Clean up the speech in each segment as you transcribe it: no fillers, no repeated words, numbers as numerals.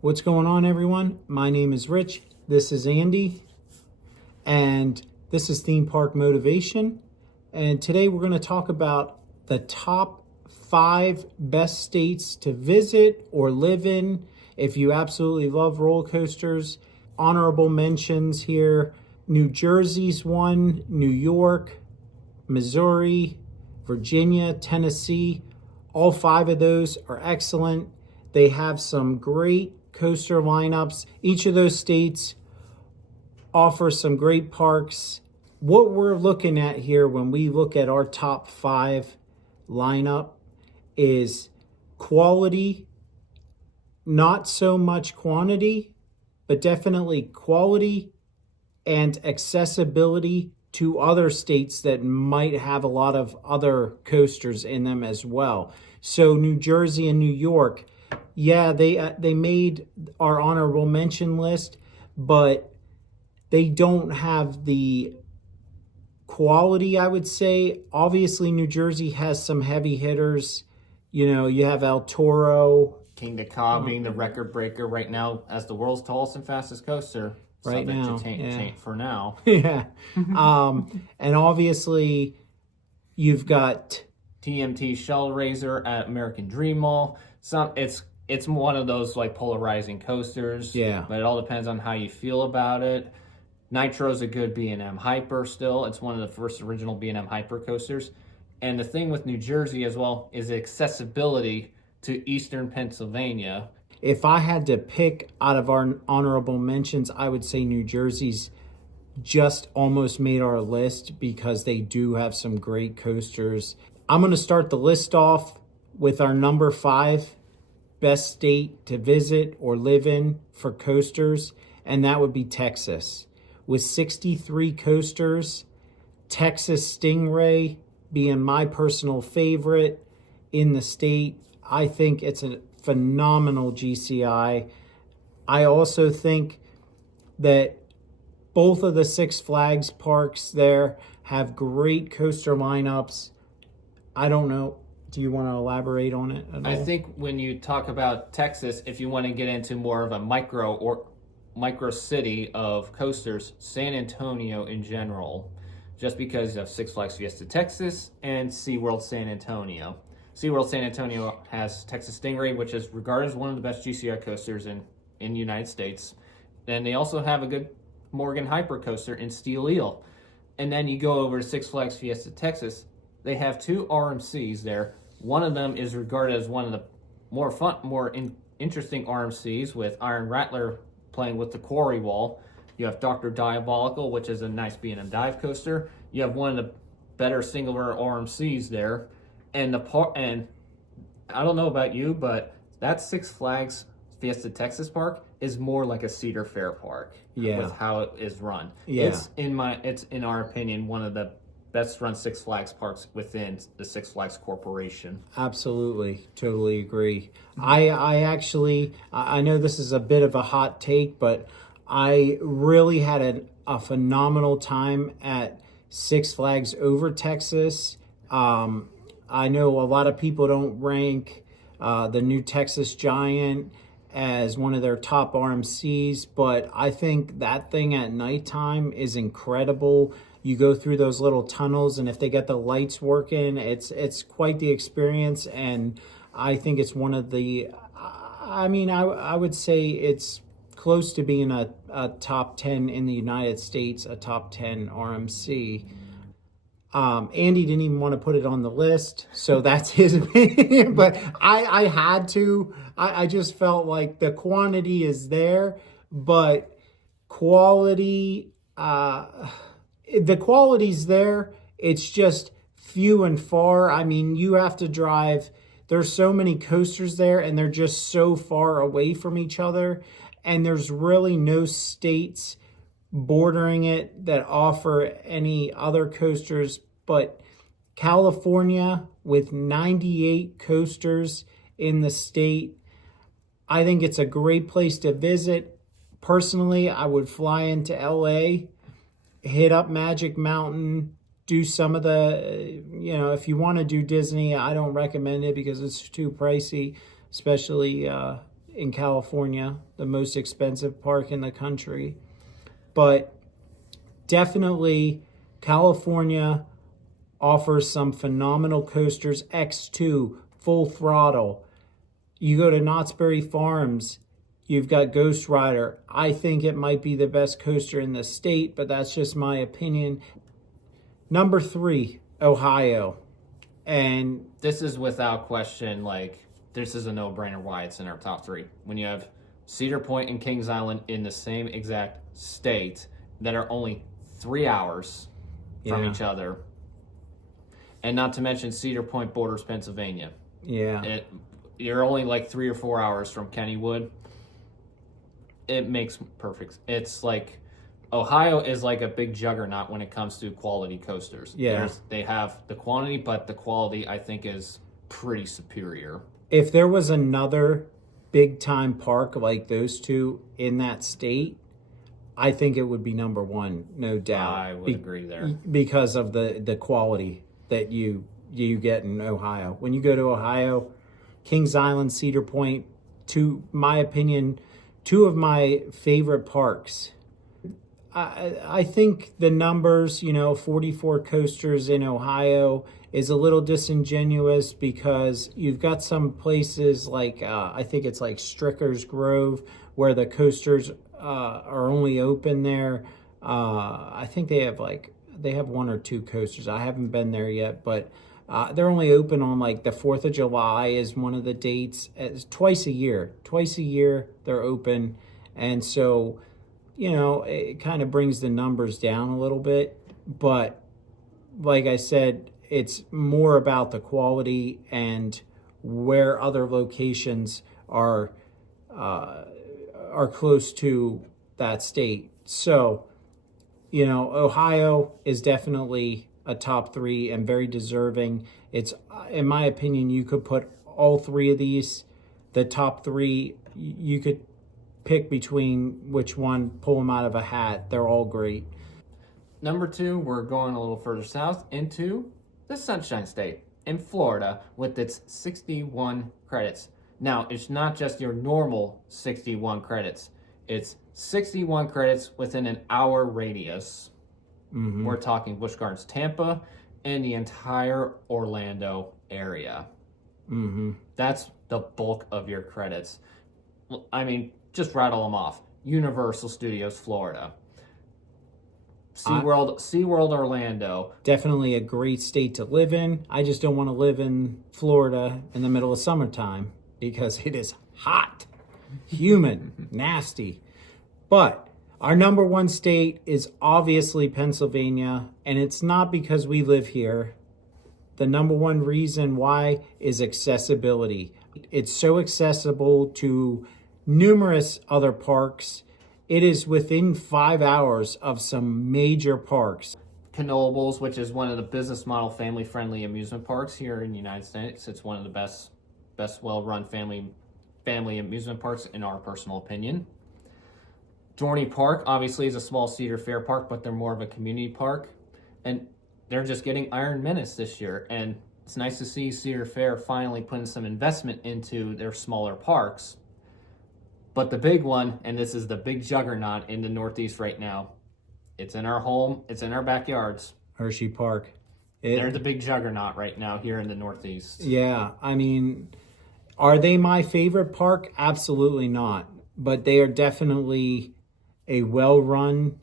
What's going on, everyone? My name is Rich. This is Andy, and this is Theme Park Motivation. And today we're going to talk about the top 5 best states to visit or live in if you absolutely love roller coasters. Honorable mentions here: New Jersey's one, New York, Missouri, Virginia, Tennessee. All 5 of those are excellent. They have some great coaster lineups. Each of those states offers some great parks. What we're looking at here when we look at our top 5 lineup is quality, not so much quantity, but definitely quality and accessibility to other states that might have a lot of other coasters in them as well. So New Jersey and New York, yeah, they made our honorable mention list, but they don't have the quality, I would say. Obviously, New Jersey has some heavy hitters. You know, you have El Toro. King Ka being the record breaker right now as the world's tallest and fastest coaster. Right now, for now. Yeah. And obviously, you've got TMT Shell Raiser at American Dream Mall. It's one of those like polarizing coasters. Yeah. But it all depends on how you feel about it. Nitro's a good B&M Hyper still. It's one of the first original B&M Hyper coasters. And the thing with New Jersey as well is accessibility to Eastern Pennsylvania. If I had to pick out of our honorable mentions, I would say New Jersey's just almost made our list because they do have some great coasters. I'm going to start the list off with our number 5 best state to visit or live in for coasters, and that would be Texas. With 63 coasters, Texas Stingray being my personal favorite in the state. I think it's a phenomenal GCI. I also think that both of the Six Flags parks there have great coaster lineups. I don't know. Do you want to elaborate on it at all? I think when you talk about Texas, if you want to get into more of a micro city of coasters, San Antonio in general, just because you have Six Flags Fiesta Texas and SeaWorld San Antonio. SeaWorld San Antonio has Texas Stingray, which is regarded as one of the best GCI coasters in the United States. Then they also have a good Morgan Hyper coaster in Steel Eel. And then you go over to Six Flags Fiesta Texas. They have 2 RMCs there. One of them is regarded as one of the more interesting RMCs with Iron Rattler playing with the quarry wall. You have Dr. Diabolical, which is a nice B&M dive coaster. You have one of the better singular RMCs there. And I don't know about you, but that Six Flags Fiesta Texas park is more like a Cedar Fair park. Yeah. With how it is run. Yeah. It's in our opinion one of the best run Six Flags parks within the Six Flags Corporation. Absolutely. Totally agree. I actually, I know this is a bit of a hot take, but I really had a phenomenal time at Six Flags Over Texas. I know a lot of people don't rank the new Texas Giant as one of their top RMCs, but I think that thing at nighttime is incredible. You go through those little tunnels, and if they get the lights working, it's quite the experience. And I think it's one of the, I would say it's close to being a top 10 in the United States, a top 10 RMC. Andy didn't even want to put it on the list, so that's his opinion, but I had to. I just felt like the quantity is there, but quality, the quality's there. It's just few and far. I mean, you have to drive. There's so many coasters there, and they're just so far away from each other, and there's really no states bordering it that offer any other coasters. But California, with 98 coasters in the state, I think it's a great place to visit. Personally, I would fly into LA, hit up Magic Mountain, do some of the, if you want to do Disney, I don't recommend it because it's too pricey, especially in California, the most expensive park in the country. But definitely, California offers some phenomenal coasters. X2, Full Throttle. You go to Knott's Berry Farms, you've got Ghost Rider. I think it might be the best coaster in the state, but that's just my opinion. Number 3, Ohio. And This is without question, like, this is a no-brainer why it's in our top 3. When you have Cedar Point and Kings Island in the same exact state that are only 3 hours from Yeah. each other. And not to mention Cedar Point borders Pennsylvania. yeah, You're only like 3 or 4 hours from Kennywood. It makes perfect. It's like Ohio is like a big juggernaut when it comes to quality coasters. Yeah. They have the quantity, but the quality I think is pretty superior. if there was another big time park like those two in that state, I think it would be number 1, no doubt. I would agree there. Because of the quality that you get in Ohio. When you go to Ohio, Kings Island, Cedar Point, my opinion, 2 of my favorite parks. I think the numbers, 44 coasters in Ohio is a little disingenuous because you've got some places like, I think it's like Stricker's Grove, where the coasters are only open there. I think they have 1 or 2 coasters. I haven't been there yet, but they're only open on like the 4th of July is one of the dates. It's twice a year. Twice a year they're open. And so, it kind of brings the numbers down a little bit. But like I said, it's more about the quality and where other locations are close to that state. So, Ohio is definitely a top 3 and very deserving. It's, in my opinion, you could put all 3 of these, the top 3, you could pick between which one, pull them out of a hat. They're all great. Number 2, we're going a little further south into the Sunshine State in Florida with its 61 credits. Now, it's not just your normal 61 credits. It's 61 credits within an hour radius. Mm-hmm. We're talking Busch Gardens, Tampa, and the entire Orlando area. Mm-hmm. That's the bulk of your credits. I mean, just rattle them off. Universal Studios, Florida. SeaWorld Orlando. Definitely a great state to live in. I just don't want to live in Florida in the middle of summertime because it is hot, humid, nasty. But our number 1 state is obviously Pennsylvania, and it's not because we live here. The number 1 reason why is accessibility. It's so accessible to numerous other parks. It is within 5 hours of some major parks. Knoebels, which is one of the business model family-friendly amusement parks here in the United States. It's one of the best well-run family amusement parks in our personal opinion. Dorney Park obviously is a small Cedar Fair park, but they're more of a community park, and they're just getting Iron Menace this year. And it's nice to see Cedar Fair finally putting some investment into their smaller parks. But the big one, and this is the big juggernaut in the Northeast right now, it's in our home, it's in our backyards. Hershey Park. They're the big juggernaut right now here in the Northeast. Yeah, I mean, are they my favorite park? Absolutely not. But they are definitely a well-run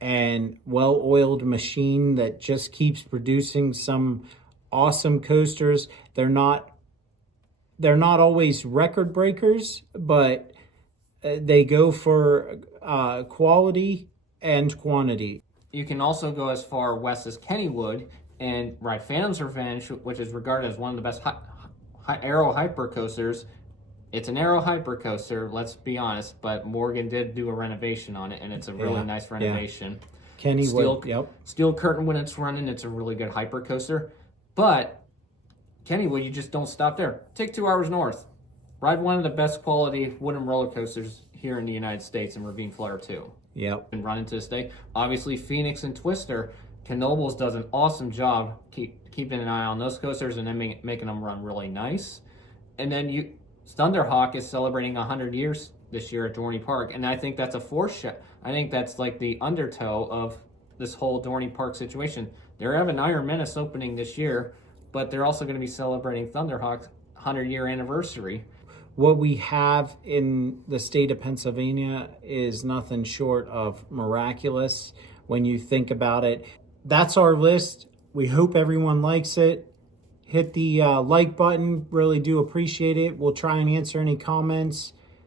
and well-oiled machine that just keeps producing some awesome coasters. They're not always record breakers, but they go for quality and quantity. You can also go as far west as Kennywood and ride Phantom's Revenge, which is regarded as one of the best aero hyper coasters. It's an aero hyper coaster, let's be honest, but Morgan did do a renovation on it, and it's a really nice renovation. Kennywood, Steel curtain when it's running, it's a really good hyper coaster. But Kennywood, you just don't stop there. Take 2 hours north. Ride one of the best quality wooden roller coasters here in the United States in Ravine Flare 2. Yep. Been running to this day. Obviously, Phoenix and Twister, Knoebels does an awesome job keeping an eye on those coasters and then making them run really nice. And then Thunderhawk is celebrating 100 years this year at Dorney Park, and I think that's a foreshadow. I think that's like the undertow of this whole Dorney Park situation. They're having Iron Menace opening this year, but they're also going to be celebrating Thunderhawk's 100-year anniversary. What we have in the state of Pennsylvania is nothing short of miraculous when you think about it. That's our list. We hope everyone likes it. Hit the like button. Really do appreciate it. We'll try and answer any comments.